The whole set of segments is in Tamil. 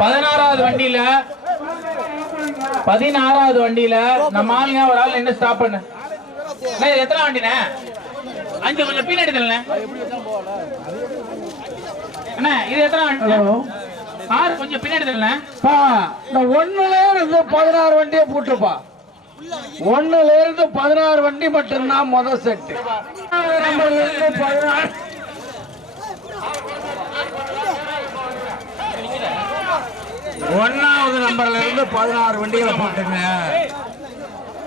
பதினாறாவது வண்டியில பதினாறாவது வண்டியில நம்ம ஆளுங்க ஒரு ஆள் என்ன ஸ்டாப் பண்ணு. அண்ணா, இது எத்தனை வண்டிண்ணே? அஞ்சு கொஞ்சம் பின்னாடி அண்ணா இது எத்தனை வண்டி ஆறு கொஞ்சம் பின்னாடி இந்த ஒண்ணுல இருந்து பதினாறு வண்டியை போட்டுப்பா ஒண்ணுல இருந்து பதினாறு வண்டி மட்டும்தான் முத செட்டு நம்பர்ல இருந்து பதினாறு. ஒன்னாவது நம்பர்ல இருந்து பதினாறு வண்டிகளை போட்டுங்க.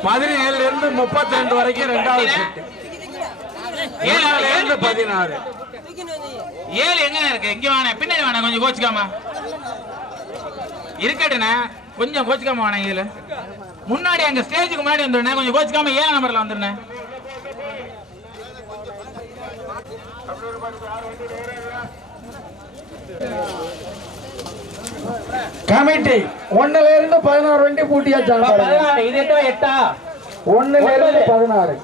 பதினேழுல இருந்து முப்பத்தி ரெண்டு வரைக்கும் ரெண்டாவது செட்டு ஏழுல இருந்து பதினாறு. ஏழு எங்க இருக்கு? இங்க வாணே. பின்னாடி வாணே. கொஞ்சம் கோச்சுக்காம. இருக்கட்டுண்ணே. கொஞ்சம் கோச்சுக்காம வாணே இதுல முன்னாடி அங்க ஸ்டேஜுக்கு முன்னாடி வந்துடுண்ணே. கொஞ்சம் கோச்சுக்காம ஏழு நம்பர்ல வந்துடுண்ணே. கமிட்டி ஒண்ணுல இருந்து பதினாறு வண்டி பூட்டியாச்சாங்க பதினாறு இது எட்டா எட்டா? ஒண்ணுல இருந்து பதினாறு.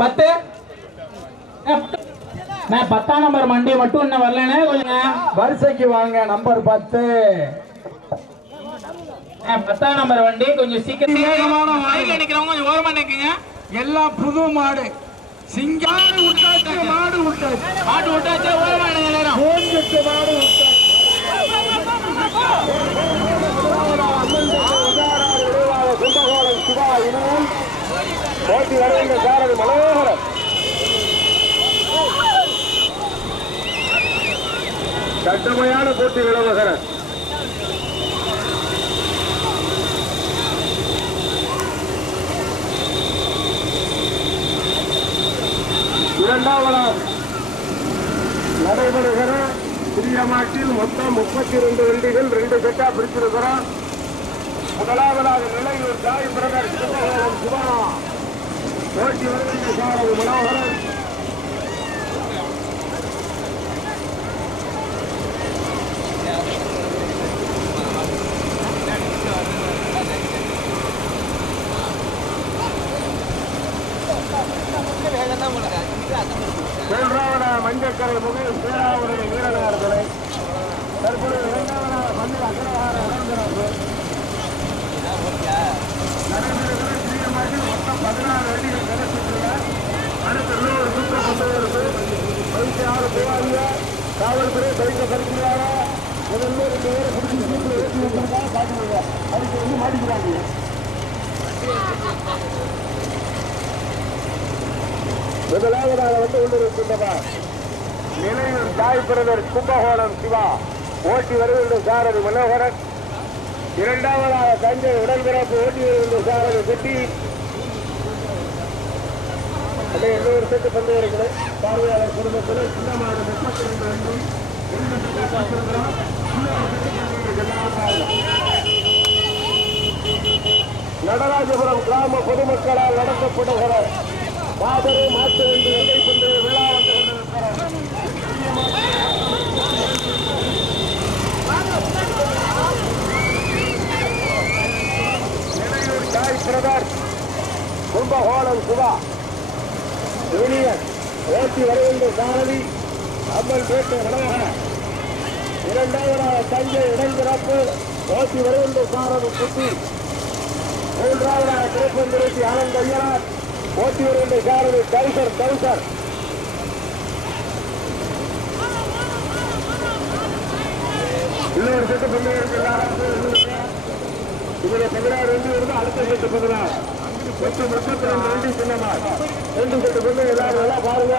பத்து? நான் பத்தாம் நம்பர் மண்டி மட்டும் இன்னும் வரலண்ணே கொஞ்சம். வரிசைக்கு வாங்க நம்பர் பத்து. பத்தாம் நம்பர் வண்டி கொஞ்சம் சீக்கிரம். வேகமான வாங்க. சைடுல நிக்கிறவங்க கொஞ்சம் ஓரமா நிக்குங்க. எல்லாம் புது மாடு. சிங்காடு விட்டாச்சு மாடு விட்டாச்சு மாட்டு விட்டாச்சா ஓரமா மூஞ்சுக்கு மாடு விட்டாச்சு கும்பகோணம் சிவா இனம் போட்டி வருகின்ற சாரதி மனோகரன் கடுமையான போட்டி விளம்பகரன் இரண்டாவதாக நடைபெறுகிற பிரியமாட்டில் மொத்தம் முப்பத்தி ரெண்டு வண்டிகள் ரெண்டு செட்டா பிடிச்சிருக்கிறோம் முதலாவதாக நிலையூர் தாய் பிரதர் சிவகோகம் சிவா போட்டி வருகின்ற சாரதி மனோகரன் மூன்றாவதாக மஞ்சக்கரை முகில் பேராவுடைய வீரநகர்களை தற்பொழுது இரண்டாவதாக மண்ணில் அக்ரஹார இளந்திரப்பு நடைபெறுகிற பிரியமாட்டில் மொத்தம் பதினாறு வண்டிகள் கிடைச்சிட்டுள்ள அடுத்த சுற்று கொண்டு வருது பதினஞ்சு ஆறு போவாங்க காவல்துறை பரிசு பறிக்கிறாங்க முதல்ல ரெண்டு பிடிச்சி ஏற்றி அதுக்கு வந்து மாட்டிக்கிறாங்க. முதலாவதாக வந்து கொண்டிருக்கின்றவா நிலையில் தாய் பிரதர் கும்பகோணம் சிவா. ஓட்டி வருகின்ற சாரதி மனோகரன். இரண்டாவதாக தஞ்சை உடன்பிறப்பு ஓட்டி வருகிறது சாரதி குட்டி. அப்படியே இன்னொரு செட்டு பந்து இருக்கிறது பார்வையாளர் குடும்பத்தில் சின்னமான நடராஜபுரம் கிராம பொதுமக்களால் நடத்தப்படுகிற மாபெரும் மாட்டு ரெண்டு எல்லை பந்து விழா வந்து கொண்டிருக்கிறது நிலையூர் தாய் பிரதர் கும்பகோணம் சுபா. ஜூனியர் ஓட்டி வருகின்ற சாரதி அம்மன் பேட்டை வடவகன இரண்டாவதாக தஞ்சை இடஞ்சிறப்பு ஓட்டி வருகின்ற சாரதி குட்டி. மூன்றாவதாக திருப்பந்திரத்தி ஆனந்த் ஐயனார் ஓட்டி வருகின்ற சாரதி கவுசர் கவுசர் இன்னொரு செட்டு பண்ணி இதுல பதினாறு ரெண்டு வருது அடுத்த செட்டு பதினாறு. மொத்தம் முப்பத்தி ரெண்டு சின்னமா ரெண்டு செட்டு எல்லாரும் நல்லா பாருங்க.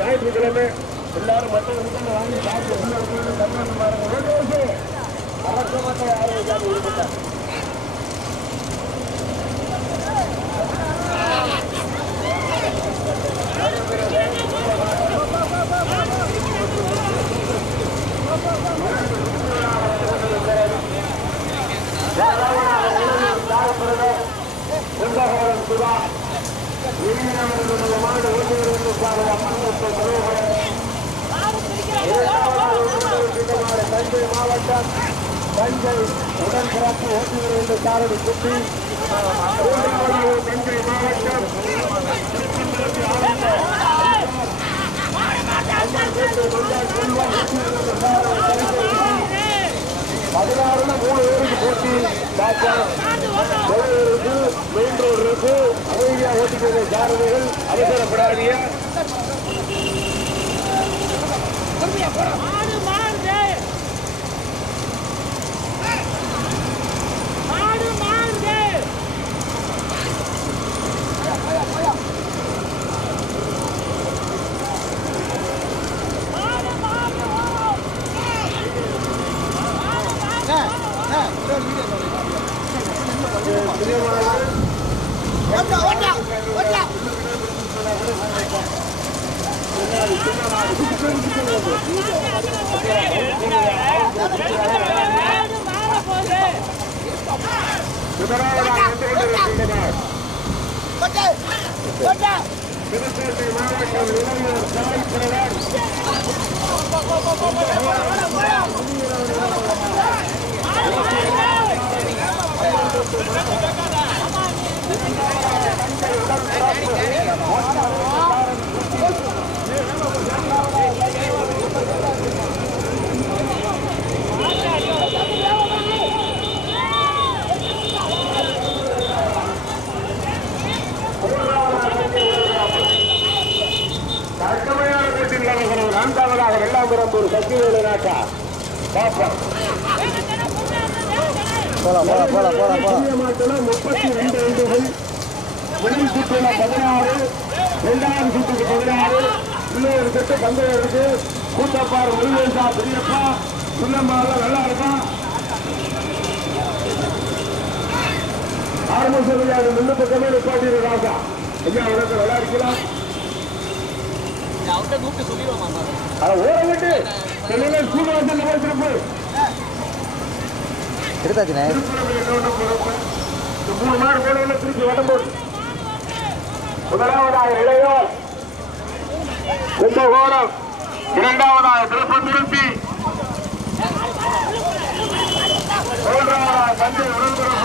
ஞாயிற்றுக்கிழமை எல்லாரும் மற்ற விருப்பம் வாங்கி சாப்பிட்டு எல்லாரும் பாருங்க. ரெண்டு வருஷம். யாரும் இனியவர்களுடைய மாடு ஓட்டுநர்களுக்கு சாலை அம்மன்முத்து மனோகரன் இரண்டாவதாக ஓட்டுநர் தஞ்சை மாவட்டம் தஞ்சை உடன்பிறப்பு ஓட்டுநர் என்று சாரதி குட்டி மூன்றாவது தஞ்சை மாவட்டம் திருப்பந்தரத்து ஆனந்த பதினாறுல மூணு பேருக்கு போட்டி. இருக்கு மெயின் ரோடு இருக்கு அமைதியா ஓட்டிக்கூடிய சாரதிகள் அவசரப்படாதீங்க மாடு மாறுது மாடு மாறுது மாடு மாறு மாடு மாற போகுது முதலாவதாக வந்து கொண்டிருக்கின்றனர் திருப்பதி மாவட்டம் நான்காவதாக வெள்ளாம்பரம்பூர் சக்திவேலு நாட்டா பார்ப்போம். முப்பத்தி ரெண்டு வண்டிகள் முதல் சுற்றுல பதினாறு இரண்டாவது சுற்றுக்கு பதினாறு இன்னொரு சுற்று பந்தயம் இருக்கு கூட்டப்பார் முருகேசா பெரியப்பா சுண்ணம்பால நல்லா இருக்கும் ஆரம்ப அது முன்ன பக்கமே நிப்பாட்டி ராசா ஐயா உனக்கு நல்லா இருக்கலாம் அதை ஓட விட்டு சென்னையில சூழ்நிலை போய் திருப்பு எடுத்தாச்சுண்ணே மூணு மாடு போனவங்க திருப்பி வடம்போடு முதலாவதாக இளையோர் கும்பகோணம் இரண்டாவதாக திருப்பந்துருத்தி மூன்றாவதாக தஞ்சை உடன்பிறப்பு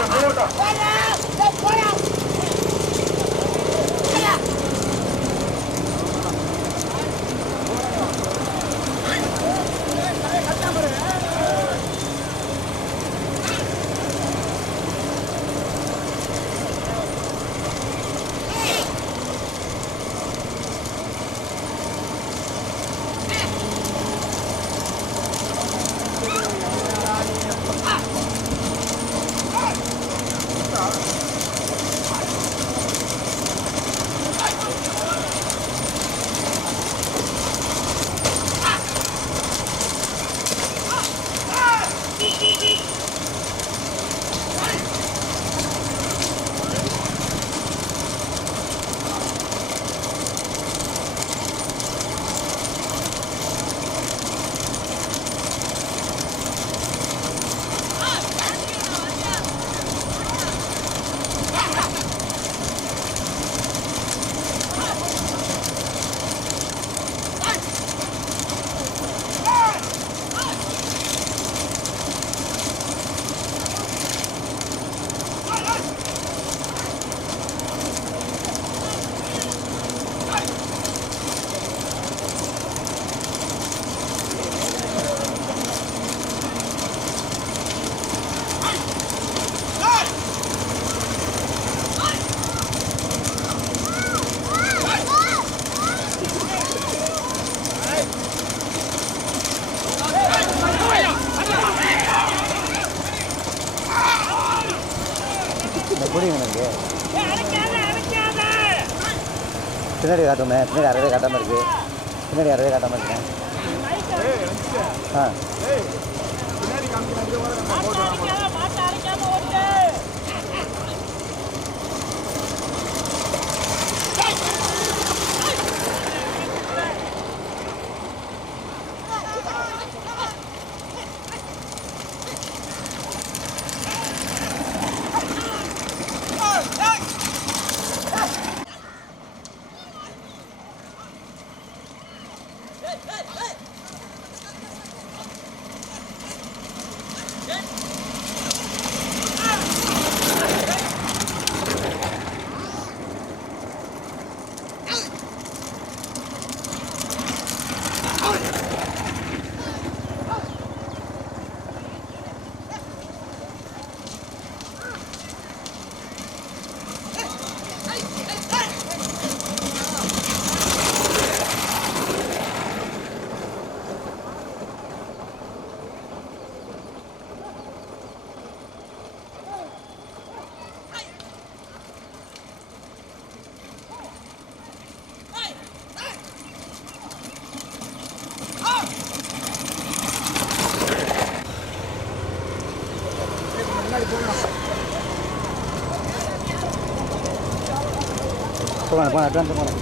இந்த அடைக்காத அடைக்காத. பின்னாடி காட்டுமே பின்னாடி அறவே காட்டாமல் இருக்கு. பின்னாடி அறவே காட்டாமல் இருக்கேன். ஆ. போனேன் போனேன் அட்வான்ஸ் போனேன்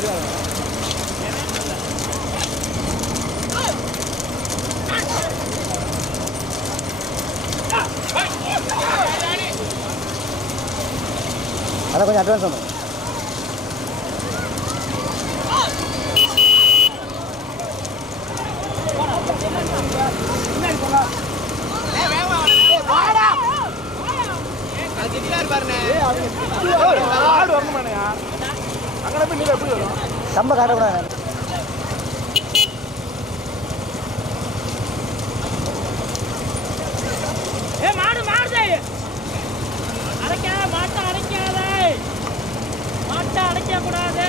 Yeah. கொஞ்சம் அட்வான்ஸ் பண்ணுங்க கம்ப காட்டக்கூடாது ஏ மாடு மாடுதே அடைக்காத மாட்டை அடைக்காத மாட்டை அடைக்க கூடாது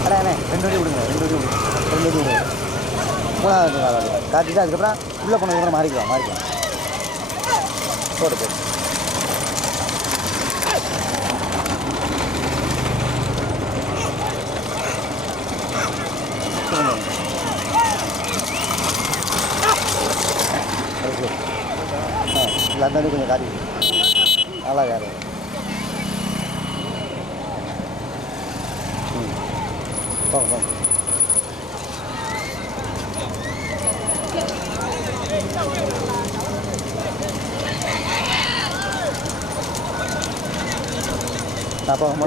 அண்ணா அண்ணே ரெண்டு வண்டி விடுங்க ரெண்டு வண்டி விடுங்க ரெண்டு வண்டி விடுங்க மூணாவது காலாவது காட்டிட்டு அதுக்கப்புறம் உள்ளே போனதுக்கப்புறம் மாறிக்கலாம் மாறிக்கலாம் போடு போடு ஆ கொஞ்சம் காட்டி நல்லா யாரும் அப்போ ரொம்ப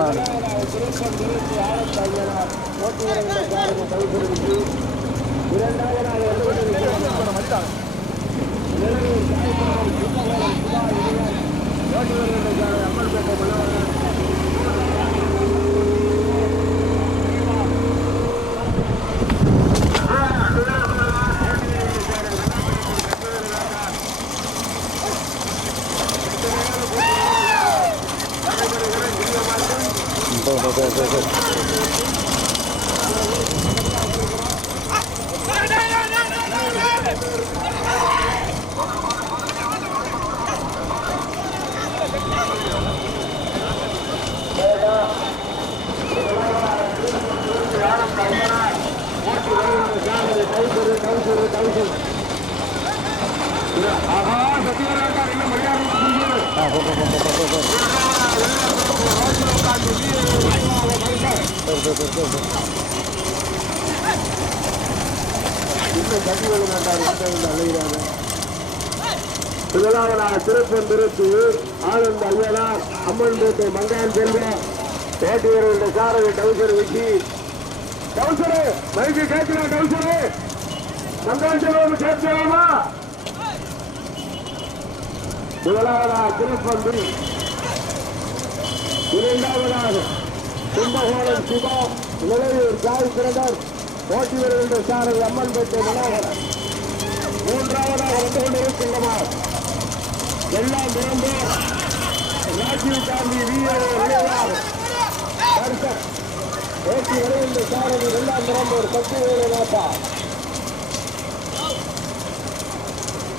இரண்டாயிரம் vem, vem, vem. கட்டி விட மாட்டார் வந்து அலைகிறாங்க முதலாவதாக திருப்பந்திருத்து ஆனந்த ஐயனார் அம்மன்பேட்டை மங்கான் செல்வம் ஓட்டுநர்கள் சாரதி டவுசர் வச்சு டவுசரு மைக்கு கேட்கிறா டவுசரு மங்கான் செல்வம் கேட்கலாமா முதலாவதாக திருப்பந்திரி இரண்டாவதாக கும்பகோணம் சிவா நிலையூர் சாய் பிரதர் ஓட்டி வருகின்ற சாரதி அம்மன் பேட்டை மனோகரன். மூன்றாவதாக வந்து கொண்டிருக்கின்றனர் எல்லாம் விரும்பு ராஜீவ் காந்தி வீரர் தர்சன் ஓட்டி வருகின்ற சாரதி எல்லாம் பிறந்த ஒரு பத்து வேலைப்பா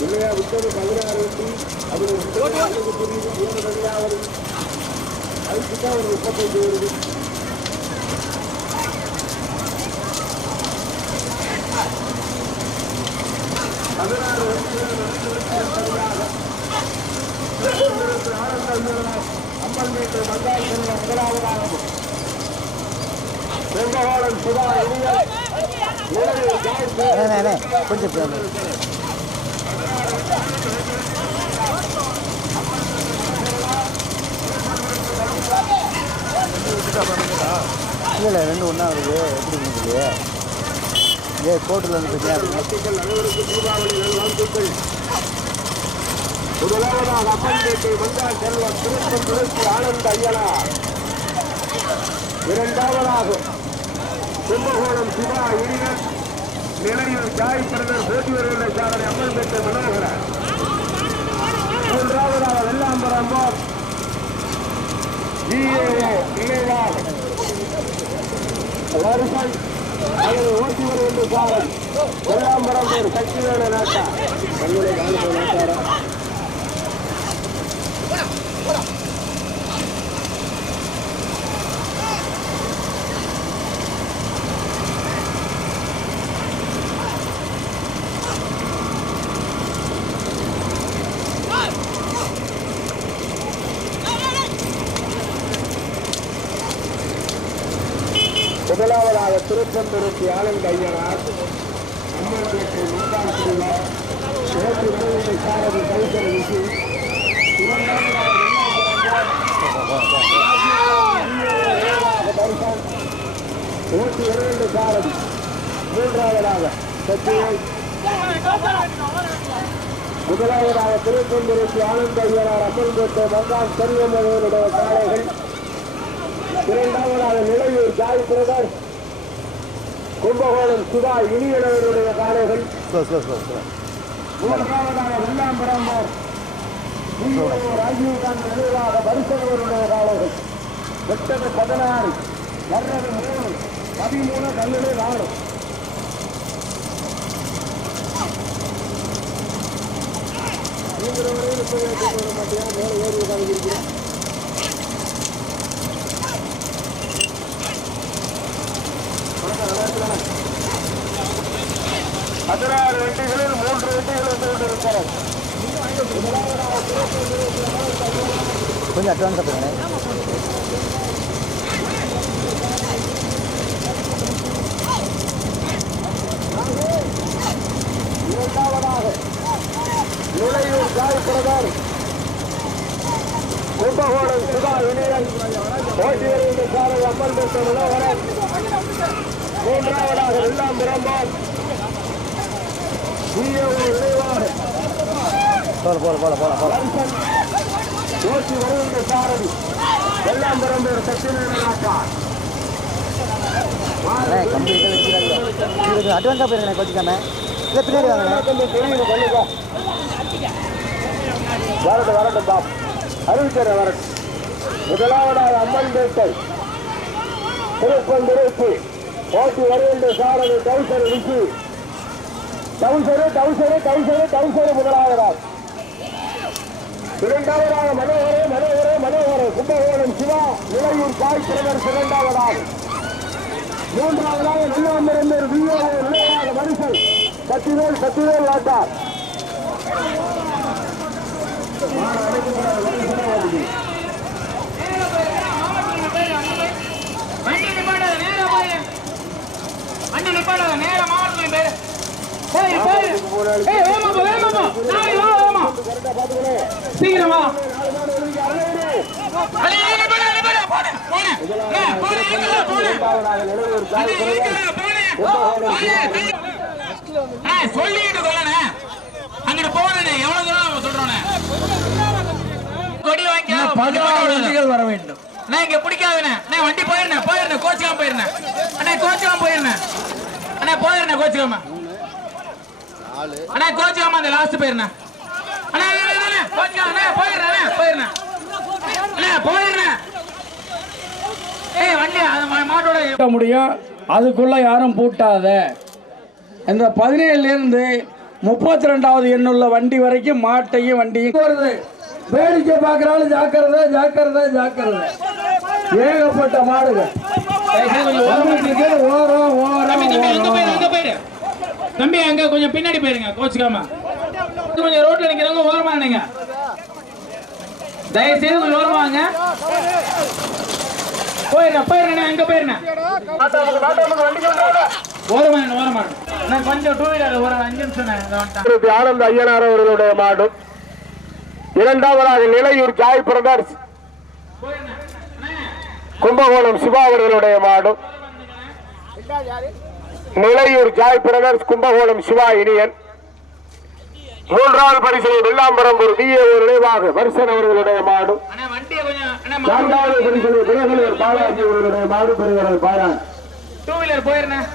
இல்லையா விட்டது பதினாறு வண்டி அது புரியுது மூணு வழியாக வருது அதுக்கு தான் ஒரு முப்பத்தஞ்சு வருது அம்மன் இல்லை ரெண்டு ஒன்றா வருது. எப்படி முடியல ஏ கோட்டில் வந்து முதலாவதாக அம்மன்பேட்டை வந்தால் செல்வம் திருப்பம் துளசி ஆனந்த ஐயனா. இரண்டாவதாக கும்பகோணம் சிவா இடிகள் நிலையில் ஜாய் பிரதர் போட்டி வருகின்ற சாதனை அம்மன்பேட்டை மனோகரன் மூன்றாவதாக வெள்ளாம்பரம்போர் ஜிஏஓ வருஷம் அல்லது ஓட்டி வருகின்ற சாரன். வெள்ளாம்பரம் சக்திவேல நாட்டா. தங்களை காணிக்க நாட்டாரா முதலாவதாக திருப்பந்தூருக்கு ஆனந்த் ஐயனார் அம்மன்பேட்டை மூன்றாம் பிரிவார் ஓட்டு வருகின்ற சாரதி கைத்தல் விசி நூற்றி இரண்டு சாரதி. மூன்றாவதாக சத்தியை முதலாவதாக திருப்பந்தூருக்கு ஆனந்த ஐயனார் அம்மன்பேட்டை மங்கான் செல்வம் அவர்களுடைய காளைகள் இரண்டாவதாக நிலையூர் ஜாய் பிரதர். கும்பகோணம் சுதா இனியனவருடைய காளைகள் ஸ்லோ ஸ்லோ ஸ்லோ ஸ்லோ மூன்றாவதாக வெள்ளாம்பரம்பர் ராஜீவ்காந்த் நினைவாக வருஷவருடைய காளைகள் எட்டது பதினாறு வர்றது மூணு பதிமூணு கல்லுலே நாலு மாட்டியா? மேலே ஏறி உட்காந்துருக்கீங்க பதினாறு வண்டிகளில் மூன்று வண்டிகள் வந்து கொண்டிருக்கிறது. கொஞ்சம் அட்வான்ஸாக போங்க இரண்டாவதாக நிலையூர் ஜாய் பிரதர் கும்பகோணம் சுதா இணையன் ஓட்டி வருகின்ற சாலை நிலவரன் மூன்றாவதாக வெள்ளாம் நினைவாக போல போல போல போல போல வருஷன் ஓட்டி வருகின்ற சாரதி எல்லாம் பிரம்பேர் ஒரு நாட்டார் கம்பி கிட்ட வச்சுக்கிறாங்க அட்வான்ஸாக போயிருங்கண்ணே கோச்சிக்காம இல்லை பின்னாடி வாங்கண்ணே கொஞ்சம் வரட்டும் வரட்டும் பாப் அறிவிக்கிறேன் வரட்டும் முதலாவதாக அம்மன் பேட்டை திருப்பந்திருப்பு ஓட்டி வருகின்ற சாரதி down side down side down side down side முதலாவதாக இரண்டாவதாக மனோகரே மனோகரே மனோகரே. கும்பகோணம் சிவா நிலையூர் காய் தலைவர் இரண்டாவதாக மூன்றாவதாக நல்லாம்பரம்பேர் விஓ நிலையாக வரிசை சத்திவேல் சத்திவேல் நாட்டார் வண்டி நிப்பாட்டாத நேரா போய். வண்டி நிப்பாட்டாத நேரா மாவட்டத்துல பேரு. சீக்கிரம் சொல்லிட்டு கொள்ளனே அங்கிட்டு போனே எவ்வளவு தூரம் சொல்றோனே கொடி வாங்கி வர வேண்டும். நான் இங்க பிடிக்காதுண்ணே நான் வண்டி போயிருந்தேன் போயிருந்தேன் கோச்சிக்காம போயிருந்தேன் அண்ணா. கோச்சிக்காம போயிருந்தேன் அண்ணா. போயிருந்தேன் கோச்சிக்காம. அண்ணா கோச்சிக்காம அந்த லாஸ்ட் போயிருந்தேன் அண்ணா அண்ணா, அண்ணா, அண்ணா, கோச்சிக்காம அண்ணா போயிருந்தேன் அண்ணா போயிருந்தேன் அண்ணா போயிருந்தேன் ஏய் வண்டி அது மாட்டோட முடியும். அதுக்குள்ள யாரும் பூட்டாத. இந்த பதினேழுலேருந்து முப்பத்தி ரெண்டாவது எண்ணுள்ள வண்டி வரைக்கும் மாட்டையும் வண்டியும் வருது வேடிக்கை பார்க்குறாலும் ஜாக்கிரதை ஜாக்கிரதை ஜாக்கிரதை. ஏகப்பட்ட மாடுகள். ஓரம் ஓரம் தம்பி அங்க கொஞ்சம் பின்னாடி போயிருங்க கோச்சுக்காம. கொஞ்சம் ரோட்ல நிக்கிறவங்க ஓரமா நினைங்க தயவு செய்து கொஞ்சம் ஓரமா வாங்க. போயிருந்தேன் போயிருந்தேன் அங்க போயிருந்தேன் ஓரமா. நான் கொஞ்சம் டூ வீலர் ஒரு அஞ்சு நிமிஷம் ஆனந்த் ஐயனார் அவர்களுடைய மாடும் இரண்டாவதாக நிலையூர் ஜாய் பிரதர்ஸ். கும்பகோணம் சிவா அவர்களுடைய மாடும் நிலையூர் ஜாய் பிரதர்ஸ் கும்பகோணம் சிவா இனியன். மூன்றாவது பரிசு வெள்ளாம்பரம்பூர் ஒரு நினைவாக வருசன் அவர்களுடைய மாடு. நான்காவது பரிசு பாலாஜி அவர்களுடைய மாடு பெறுகிறது பாரான் டூ வீலர் போயிருந்தேன்